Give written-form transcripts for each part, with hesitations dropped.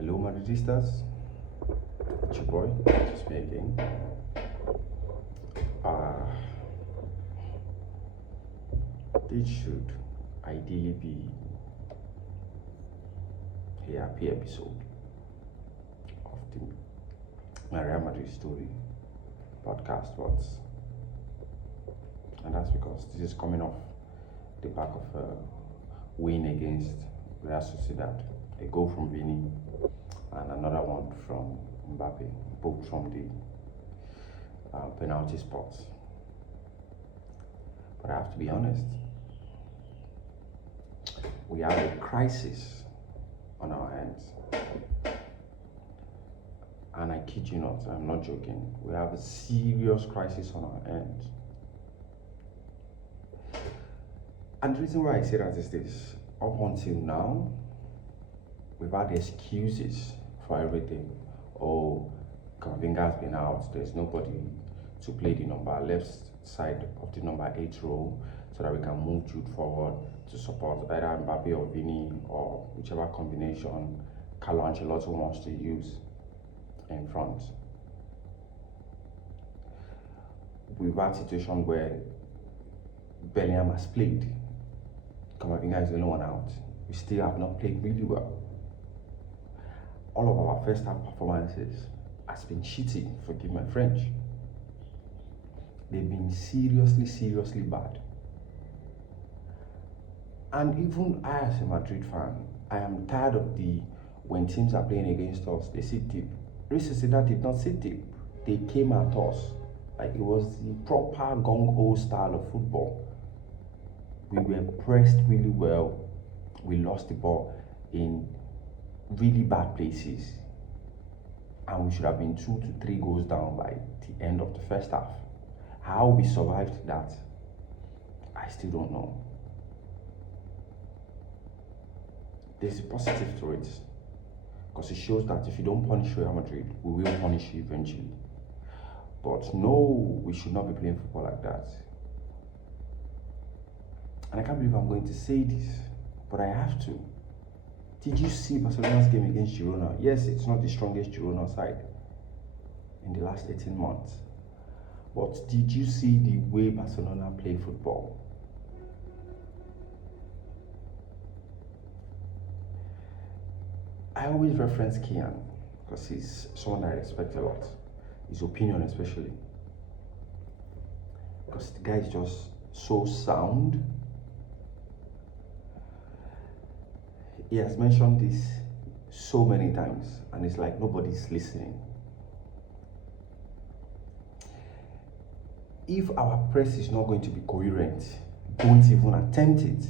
Hello, Madridistas. It's your boy, just me again. Uh, this should ideally be a happy episode of my Real Madrid story podcast. And that's because this is coming off the back of a win against Real Sociedad, a goal from Vini and another one from Mbappe, both from the penalty spots. But I have to be honest, we have a crisis on our hands. And I kid you not, I'm not joking. We have a serious crisis on our hands. And the reason why I say that is this: up until now, we've had excuses for everything. Oh, Camavinga has been out, there's nobody to play the left side of the number 8 role, so that we can move Jude forward to support either Mbappe or Vini, or whichever combination Carlo Ancelotti wants to use in front. We've had a situation where Bellingham has played, Camavinga is the only one out. We still have not played really well. All of our first half performances has been cheating, forgive my French. They've been seriously bad. And even I, as a Madrid fan, I am tired of when teams are playing against us, they sit deep. Real Sociedad did not sit deep. They came at us. Like, it was the proper gung-ho style of football. We were pressed really well. We lost the ball in really bad places. And we should have been 2 to 3 goals down by the end of the first half. How we survived that, I still don't know. There's a positive to it, because it shows that if you don't punish Real Madrid, we will punish you eventually. But no, we should not be playing football like that. And I can't believe I'm going to say this, but I have to. Did you see Barcelona's game against Girona? Yes, it's not the strongest Girona side in the last 18 months. But did you see the way Barcelona play football? I always reference Kian because he's someone I respect a lot. His opinion especially. Because the guy is just so sound. He has mentioned this so many times, and it's like nobody's listening. If our press is not going to be coherent, don't even attempt it.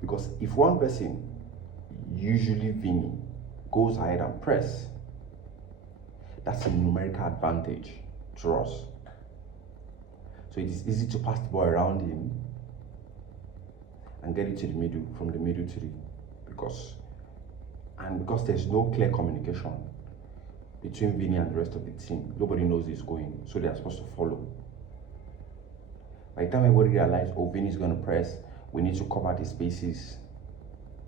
Because if one person, usually Vini, goes ahead and press, that's a numerical advantage to us. So it is easy to pass the ball around him and get it to the middle, from the middle to because there's no clear communication between Vini and the rest of the team. Nobody knows he's going, so they're supposed to follow. By the time everybody realizes, oh, Vini is going to press, we need to cover the spaces,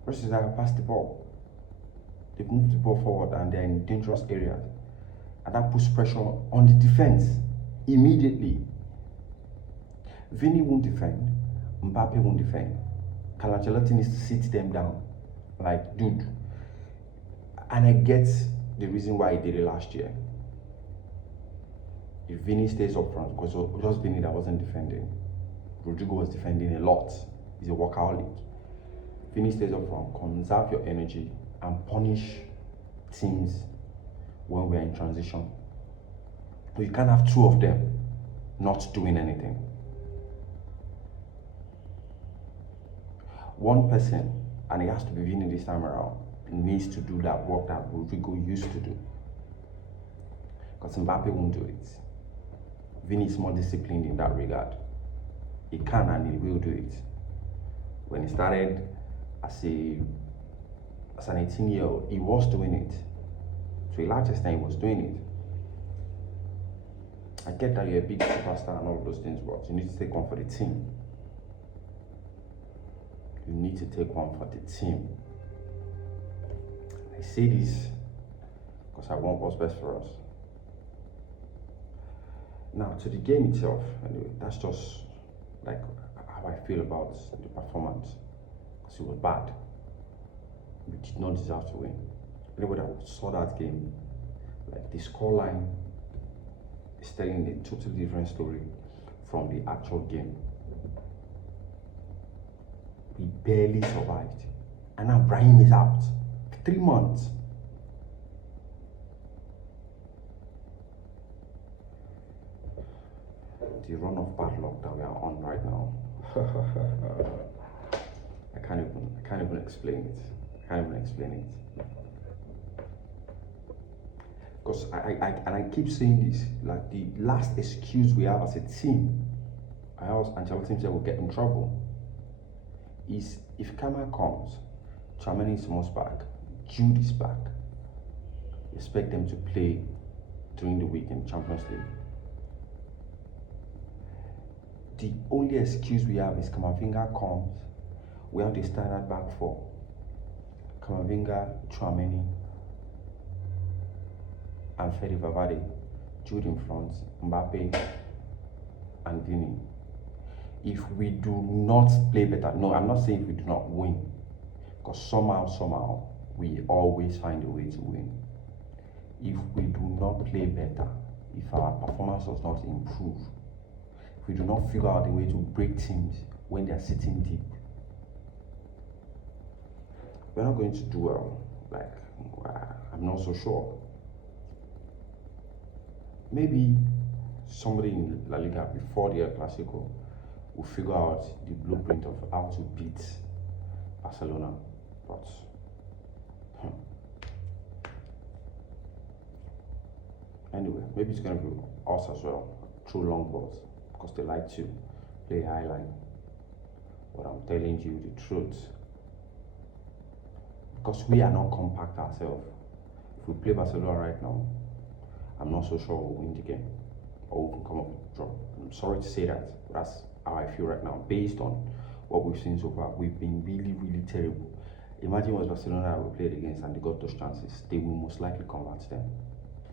versus I pass the ball. They've moved the ball forward and they're in dangerous areas. And that puts pressure on the defense immediately. Vini won't defend, Mbappe won't defend. Carlo Ancelotti needs to sit them down. Like, dude. And I get the reason why he did it last year. If Vini stays up front, because it was just Vini that wasn't defending. Rodrigo was defending a lot. He's a workaholic. Vini stays up front, conserve your energy and punish teams when we're in transition. But you can't have 2 of them not doing anything. One person, and it has to be Vini this time around, needs to do that work that Rodrigo used to do. Because Mbappe won't do it. Vini is more disciplined in that regard. He can and he will do it. When he started as an 18-year-old, he was doing it. To a large extent, he was doing it. I get that you're a big superstar and all of those things, but you need to take one for the team. You need to take one for the team. I say this because I want what's best for us. Now, to the game itself, anyway, that's just like how I feel about the performance. Because it was bad. We did not deserve to win. Anybody that saw that game, like the scoreline is telling a totally different story from the actual game. We barely survived. And now Brahim is out. 3 months. The run of bad luck that we are on right now. I can't even explain it. I can't even explain it. Because I keep saying this, like the last excuse we have as a team, Ancelotti said we'll get in trouble, is if Kama comes, Tchouaméni is most back, Jude is back, expect them to play during the week in Champions League. The only excuse we have is Kamavinga comes, we have the standard back four. Kamavinga, Tchouaméni, and Fede Valverde, Jude in front, Mbappe, and Vini. If we do not play better, no, I'm not saying if we do not win, because somehow, we always find a way to win. If we do not play better, if our performance does not improve, if we do not figure out a way to break teams when they are sitting deep, we're not going to do well. Like, I'm not so sure. Maybe somebody in La Liga before the El Clasico will figure out the blueprint of how to beat Barcelona, but anyway, maybe it's going to be us as well, through long balls, because they like to play high line. But I'm telling you the truth, because we are not compact ourselves. If we play Barcelona right now, I'm not so sure we'll win the game or we can come up with a draw. I'm sorry to say that, but that's how I feel right now. Based on what we've seen so far, we've been really terrible. Imagine what Barcelona we played against and they got those chances. They will most likely convert them.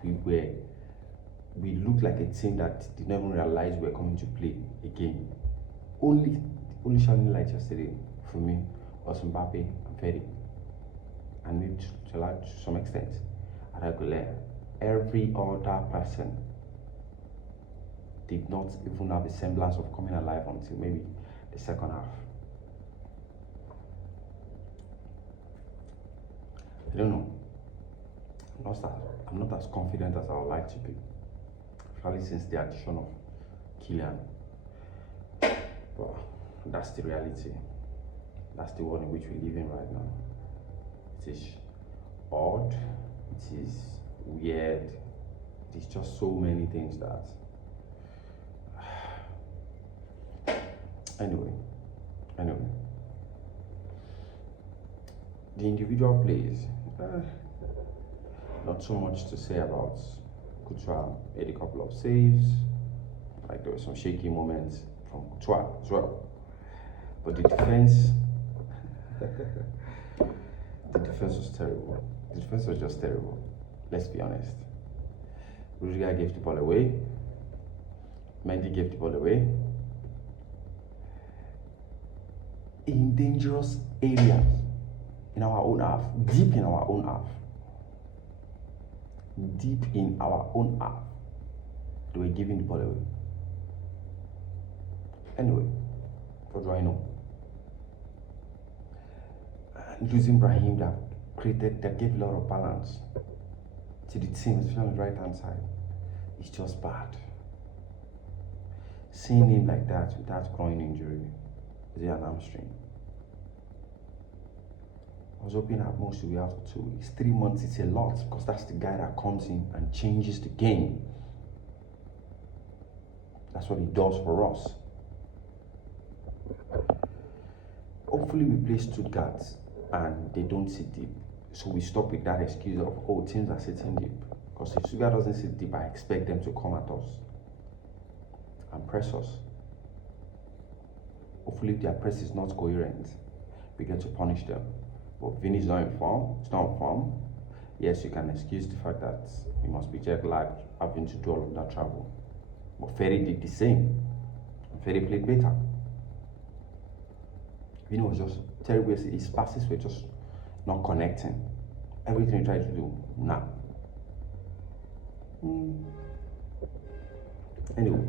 We looked like a team that did not even realize we were coming to play a game. Only shining light yesterday for me was Mbappe and Fede, and maybe to some extent Aragoler. Every other person did not even have a semblance of coming alive until maybe the second half. I don't know. I'm not as confident as I would like to be, especially since the addition of Kylian. But that's the reality. That's the world in which we live in right now. It is odd. It is weird. It's just so many things that anyway the individual plays, not so much to say about. Courtois made a couple of saves, like there were some shaky moments from Courtois as well, but the defense was terrible. The defense was just terrible. Let's be honest. Rudiger gave the ball away. Mendy gave the ball away. In dangerous areas, in our own half, deep in our own half. Deep in our own half, they were giving the ball away. Anyway, what do I know? Losing Brahim that gave a lot of balance to the team, especially on the right hand side, it's just bad. Seeing him like that without groin injury, is it an hamstring? I was hoping at most he'll be out for 2 weeks. 3 months, it's a lot, because that's the guy that comes in and changes the game. That's what he does for us. Hopefully we play Stuttgart and they don't sit deep. So we stop with that excuse of, oh, teams are sitting deep. Because if Stuttgart doesn't sit deep, I expect them to come at us and press us. Hopefully if their press is not coherent, we get to punish them. But Vini's not in form. It's not in form. Yes, you can excuse the fact that you must be jet lagged having to do all of that travel. But Ferry did the same. And Ferry played better. Vini was just terrible. His passes were just not connecting. Everything he tried to do, nah. Anyway,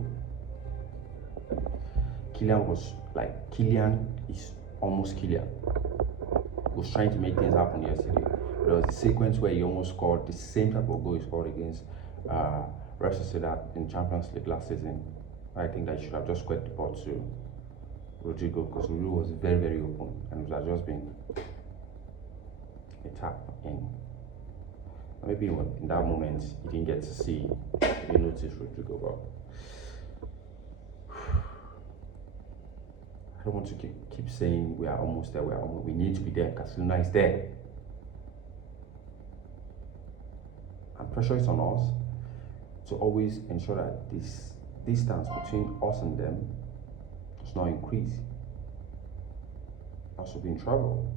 Kylian is almost Kylian. He was trying to make things happen yesterday. There was a sequence where he almost scored the same type of goal he scored against Real Sociedad in Champions League last season. I think that he should have just squared the ball to Rodrigo, because Rodrigo was very, very open and it would have just been a tap in. Maybe in that moment you didn't get to see, you notice Rodrigo, but I don't want to keep saying we are almost there, we need to be there. Barcelona is there. And pressure is on us to always ensure that this distance between us and them does not increase. Else we'll be in trouble.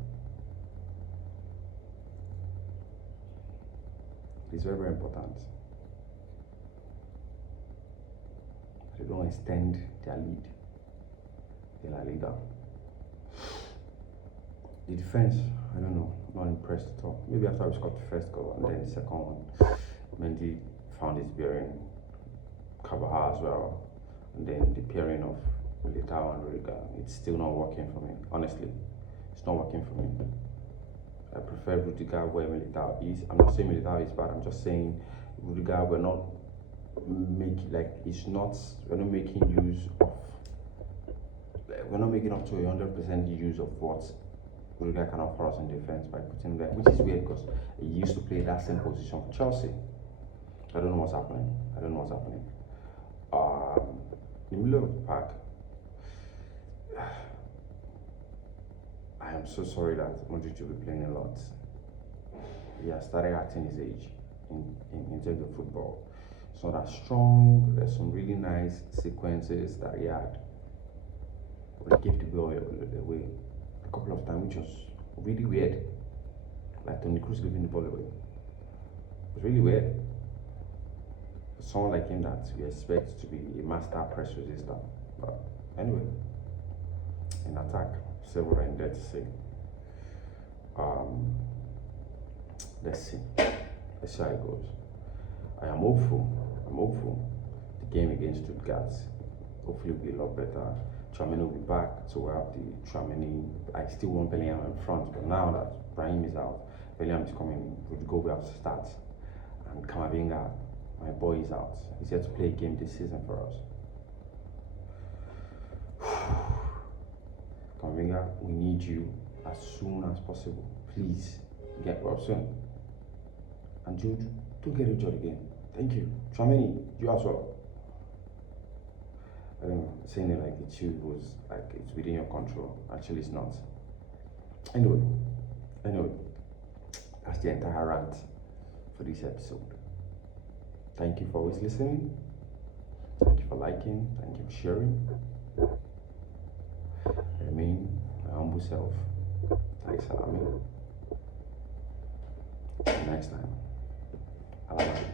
It's very, very important. They don't extend their lead. The La Liga. The defense, I don't know, I'm not impressed at all. Maybe after we scored the first goal and then the second one, Mendy found his bearing, Carvajal as well, and then the pairing of Militao and Rudiger, it's still not working for me. Honestly, it's not working for me. I prefer Rudiger where Militao is. I'm not saying Militao is bad, I'm just saying Rudiger, we're not making up to 100% use of what Rudiger can offer us in defense by putting him there, which is weird because he used to play that same position for Chelsea. I don't know what's happening. In the middle of the pack, I am so sorry that Madrid will be playing a lot. He has started acting his age in terms of football. It's not as strong. There's some really nice sequences that he had. But he gave the ball away a couple of times, which was really weird. Like Toni Kroos giving the ball away. It was really weird. For someone like him that we expect to be a master press resistor. But anyway, in attack, several are in there to say. Let's see how it goes. I am hopeful. The game against Stuttgart hopefully will be a lot better. Tchouaméni will be back, so we'll have the Tchouaméni. I still want Bellingham in front, but now that Brahim is out, Bellingham is coming, Rodrigo will have to start. And Camavinga, my boy, is out. He's here to play a game this season for us. Camavinga, we need you as soon as possible. Please, get well soon. And Jude, don't get injured again. Thank you. Tchouaméni, you as well. I don't know, saying it like it's you was like it's within your control. Actually, it's not. Anyway, that's the entire rant for this episode. Thank you for always listening. Thank you for liking. Thank you for sharing. I remain my humble self. Thanks, Salami. Till next time. I love you.